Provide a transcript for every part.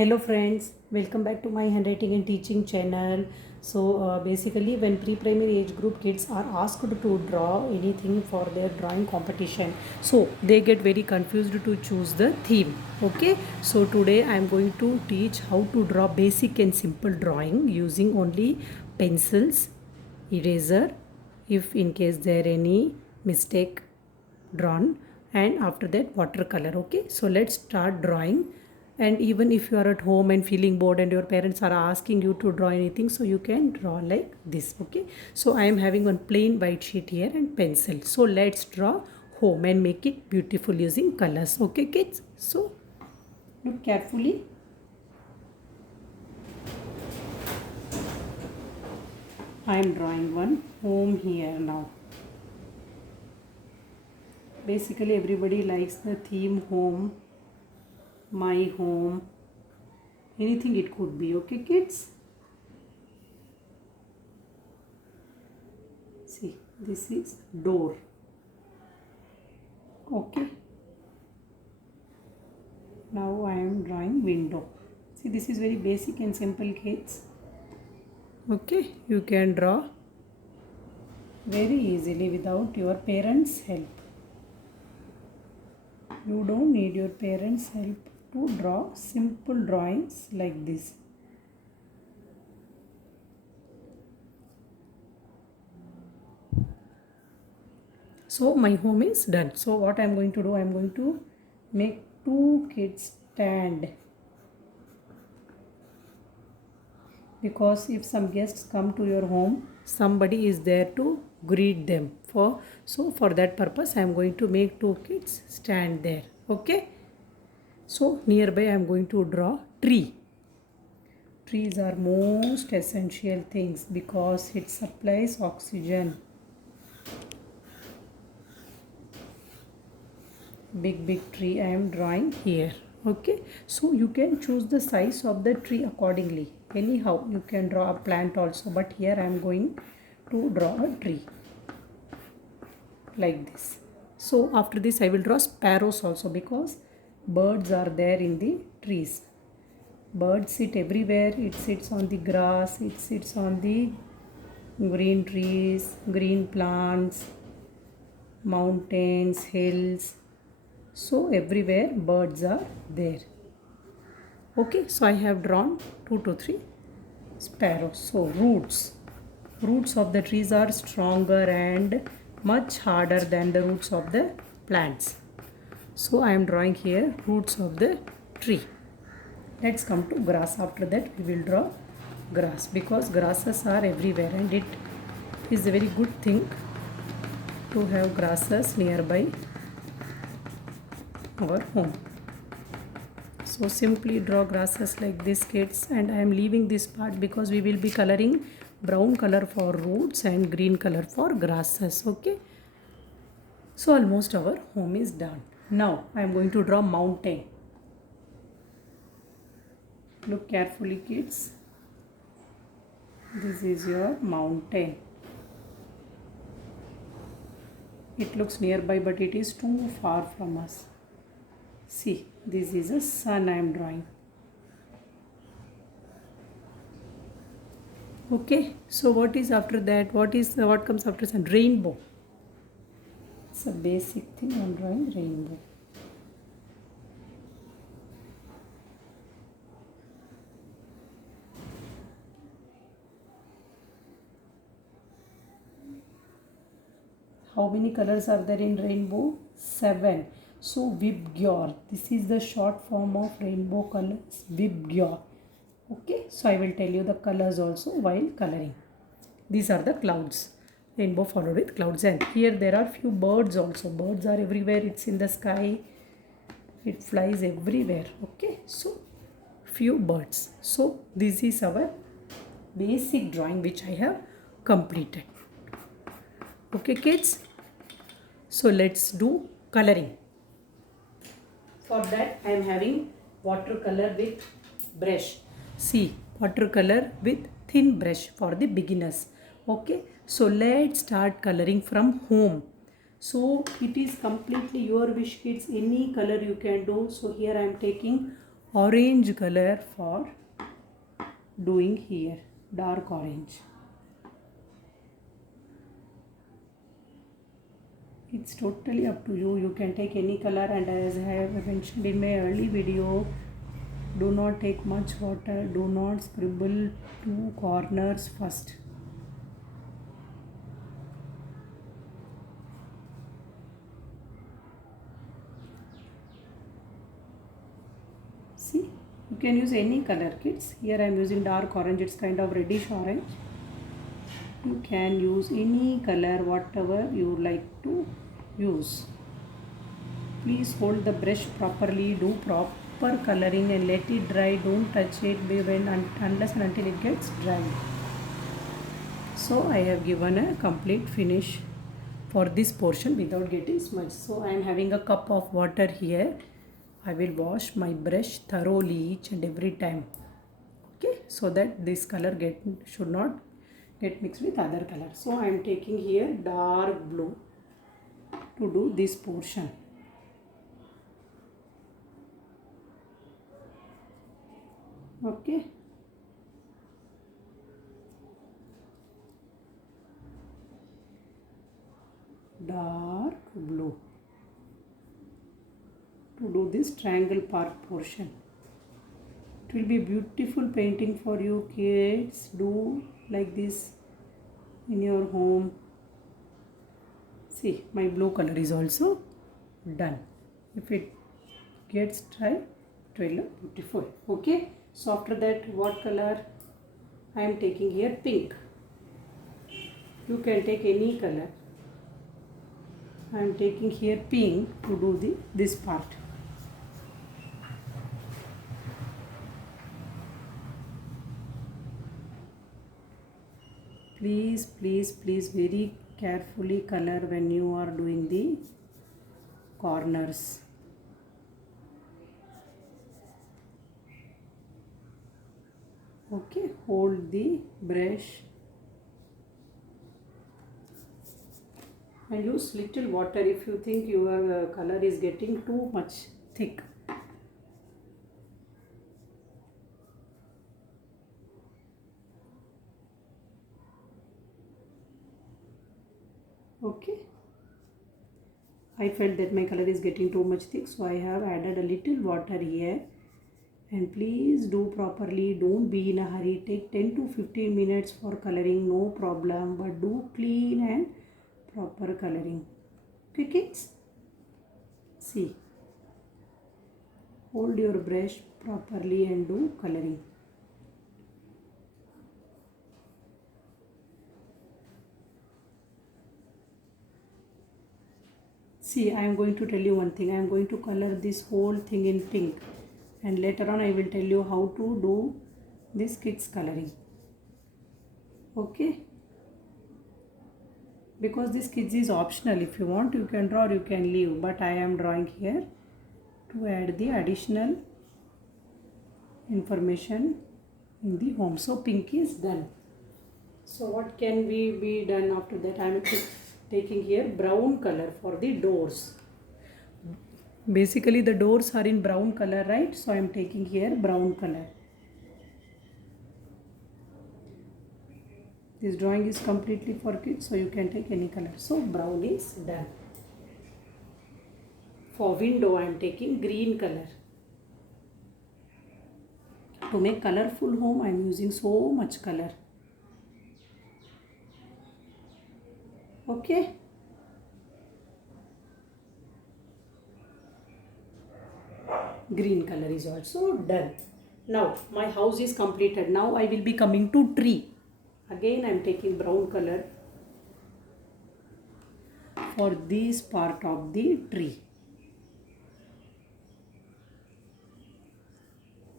Hello friends, welcome back to my handwriting and teaching channel. Basically when pre-primary age group kids are asked to draw anything for their drawing competition, so they get very confused to choose the theme. Okay, so today I am going to teach how to draw basic and simple drawing using only pencils, eraser, if in case there any mistake drawn, and after that watercolor. Okay, so let's start drawing. And even if you are at home and feeling bored and your parents are asking you to draw anything, so you can draw like this. Okay, so I am having one plain white sheet here and pencil. So let's draw home and make it beautiful using colors. Okay kids, so look carefully. I am drawing one home here now. Basically everybody likes the theme home, my home, anything it could be. Okay kids, see, this is door. Okay, now I am drawing window. See, this is very basic and simple kids. Okay, you can draw very easily without your parents' help. You don't need your parents' help to draw simple drawings like this. So my home is done. So what I am going to do, I am going to make two kids stand, because if some guests come to your home, somebody is there to greet them. For that purpose I am going to make two kids stand there. Okay, so nearby I am going to draw tree. Trees are most essential things because it supplies oxygen. Big tree I am drawing here. Okay, so you can choose the size of the tree accordingly. Anyhow you can draw a plant also, but here I am going to draw a tree like this. So after this I will draw sparrows also, because birds are there in the trees. Birds sit everywhere. It sits on the grass, it sits on the green trees, green plants, mountains, hills. So everywhere birds are there. Okay, so I have drawn 2 to 3 sparrows. So roots of the trees are stronger and much harder than the roots of the plants. So I am drawing here roots of the tree. Let's come to grass. After that we will draw grass, because grasses are everywhere and it is a very good thing to have grasses nearby our home. So simply draw grasses like this kids, and I am leaving this part because we will be coloring brown color for roots and green color for grasses. Okay, so almost our home is done. Now I am going to draw mountain. Look carefully kids, this is your mountain. It looks nearby but it is too far from us. See, this is a sun I am drawing. Okay, so what is after that? What comes after sun? Rainbow. It's a basic thing. I am drawing rainbow. How many colors are there in rainbow? 7. So Vibgyor. This is the short form of rainbow colors. Vibgyor. Okay, so I will tell you the colors also while coloring. These are the clouds. Rainbow followed with clouds, and here there are few birds also. Birds are everywhere. It's in the sky. It flies everywhere. Okay, so few birds. So this is our basic drawing which I have completed. Okay kids, so let's do coloring. For that I am having watercolor with brush. See, watercolor with thin brush for the beginners. Okay, so let's start coloring from home. So it is completely your wish kids, any color you can do. So here I am taking orange color for doing here, dark orange. It's totally up to you. You can take any color, and as I have mentioned in my early video, do not take much water. Do not scribble two corners first. See, you can use any color, kids. Here I am using dark orange. It's kind of reddish orange. You can use any color, whatever you like to use. Please hold the brush properly. Do proper coloring and let it dry. Don't touch it unless and until it gets dry. So I have given a complete finish for this portion without getting smudge. So I am having a cup of water here. I will wash my brush thoroughly each and every time. Okay, so that this color should not get mixed with other color. So I am taking here dark blue to do this portion. Okay. Dark blue to do this triangle part portion. It will be beautiful painting for you kids. Do like this in your home. See, my blue color is also done. If it gets dry, it will look beautiful. Okay, so after that, what color? I am taking here pink. You can take any color. I am taking here pink to do this part. Please, please, please very carefully color when you are doing the corners. Okay, hold the brush and use little water if you think your color is getting too much thick. Okay, I felt that my color is getting too much thick, so I have added a little water here. And please do properly, don't be in a hurry. Take 10 to 15 minutes for coloring, no problem, but do clean and proper coloring. Okay kids? See, hold your brush properly and do coloring. See, I am going to tell you one thing. I am going to color this whole thing in pink, and later on I will tell you how to do this kids coloring. Okay, because this kids is optional. If you want, you can draw or you can leave, but I am drawing here to add the additional information in the home. So pink is done. So what can we be done after that? I am taking here brown color for the doors. Basically the doors are in brown color, right? So I am taking here brown color. This drawing is completely for kids, so you can take any color. So brown is done. For window I am taking green color. To make colorful home I am using so much color. Okay. Green color is also done. Now my house is completed. Now I will be coming to tree. Again I am taking brown color for this part of the tree.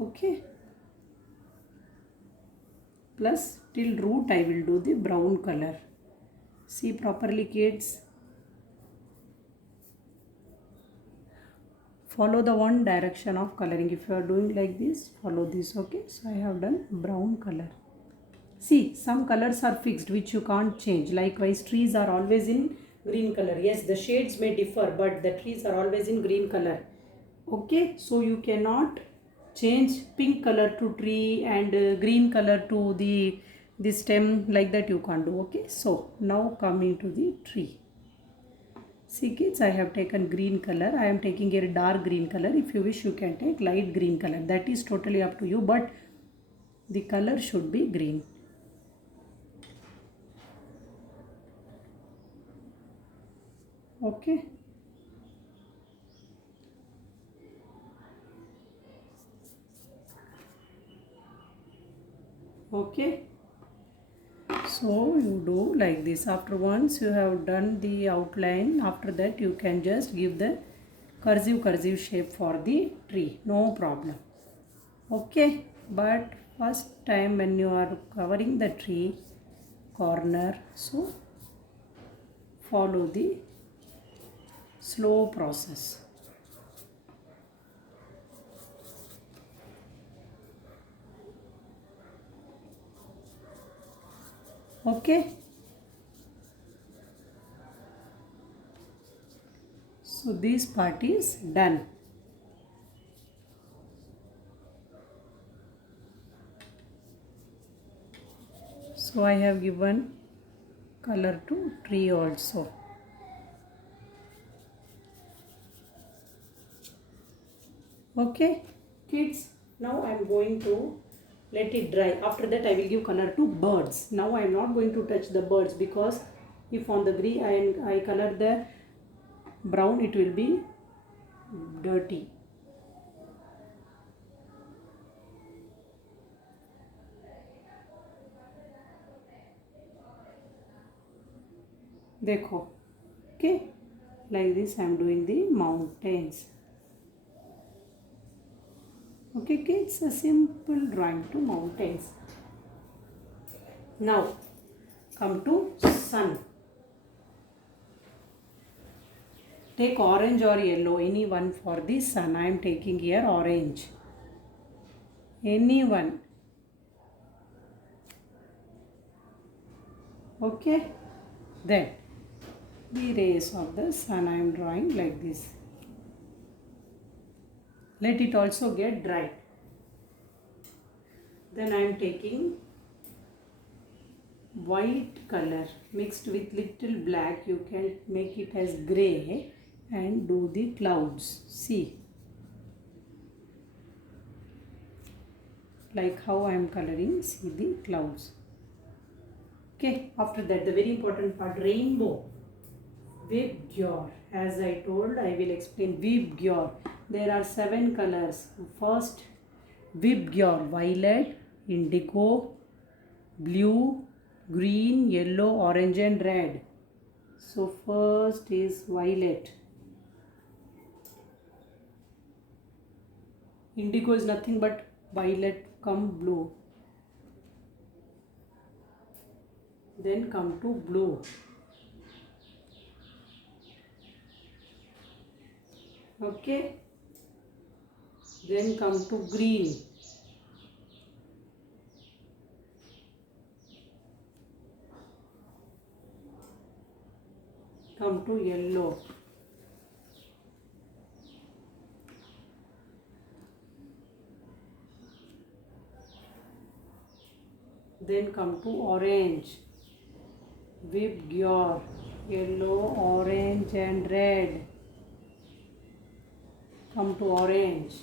Okay. Plus till root I will do the brown color. See properly kids. Follow the one direction of coloring. If you are doing like this, follow this. Okay, so I have done brown color. See, some colors are fixed which you can't change. Likewise, trees are always in green color. Yes, the shades may differ, but the trees are always in green color. Okay, so you cannot change pink color to tree and green color to the stem, like that you can't do. Okay, so now coming to the tree. See kids, I have taken green color. I am taking a dark green color. If you wish, you can take light green color. That is totally up to you, but the color should be green. Okay. Okay. So you do like this. After once you have done the outline, after that you can just give the cursive shape for the tree. No problem. Okay. But first time when you are covering the tree corner, so follow the slow process. Okay. So this part is done. So I have given color to tree also. Okay kids, now I am going to let it dry. After that I will give color to birds. Now I am not going to touch the birds, because if on the green I color the brown, it will be dirty. Dekho. Okay, like this I am doing the mountains. Okay kids, a simple drawing to mountains. Now come to sun. Take orange or yellow, any one for the sun. I am taking here orange. Any one. Okay. Then the rays of the sun I am drawing like this. Let it also get dry. Then I am taking white color mixed with little black. You can make it as grey and do the clouds. See, like how I am coloring. See the clouds. Okay, after that the very important part, rainbow. Vibgyor. As I told, I will explain Vibgyor. There are 7 colors. First, Vibgyor: violet, indigo, blue, green, yellow, orange and red. So first is violet. Indigo is nothing but violet come blue. Then come to blue. Okay. Then come to green. Come to yellow. Then come to orange. Vibgyor. Yellow, orange and red. Come to orange.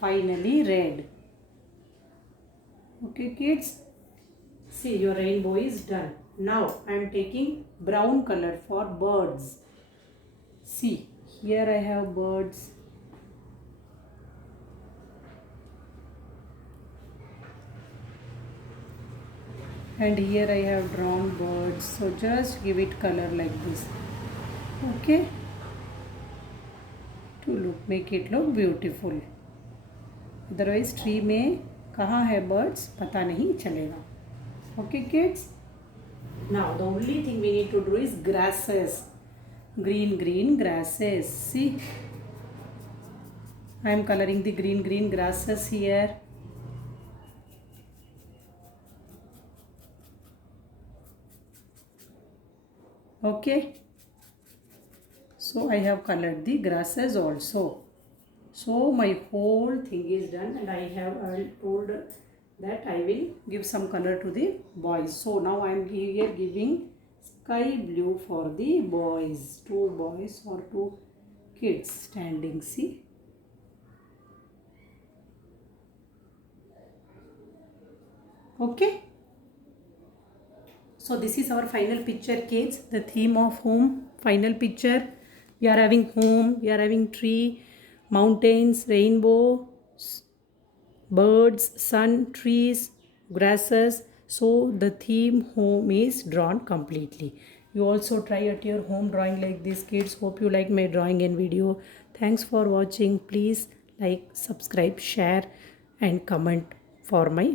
Finally red. Okay kids, see your rainbow is done. Now I am taking brown color for birds. See, here I have birds. And here I have drawn birds. So just give it color like this. Okay, to look, make it look beautiful. Otherwise tree में कहाँ है birds पता नहीं चलेगा. Okay kids, now the only thing we need to do is grasses. Green grasses. See, I am coloring the green grasses here. Okay, So I have colored the grasses also. So my whole thing is done, and I have told that I will give some color to the boys. So now I am here giving sky blue for the boys. Two boys or two kids standing, see. Okay. So this is our final picture, kids. The theme of home, final picture. We are having home, we are having tree, mountains, rainbow, birds, sun, trees, grasses. So the theme home is drawn completely. You also try at your home drawing like this, kids. Hope you like my drawing and video. Thanks for watching. Please like, subscribe, share and comment for my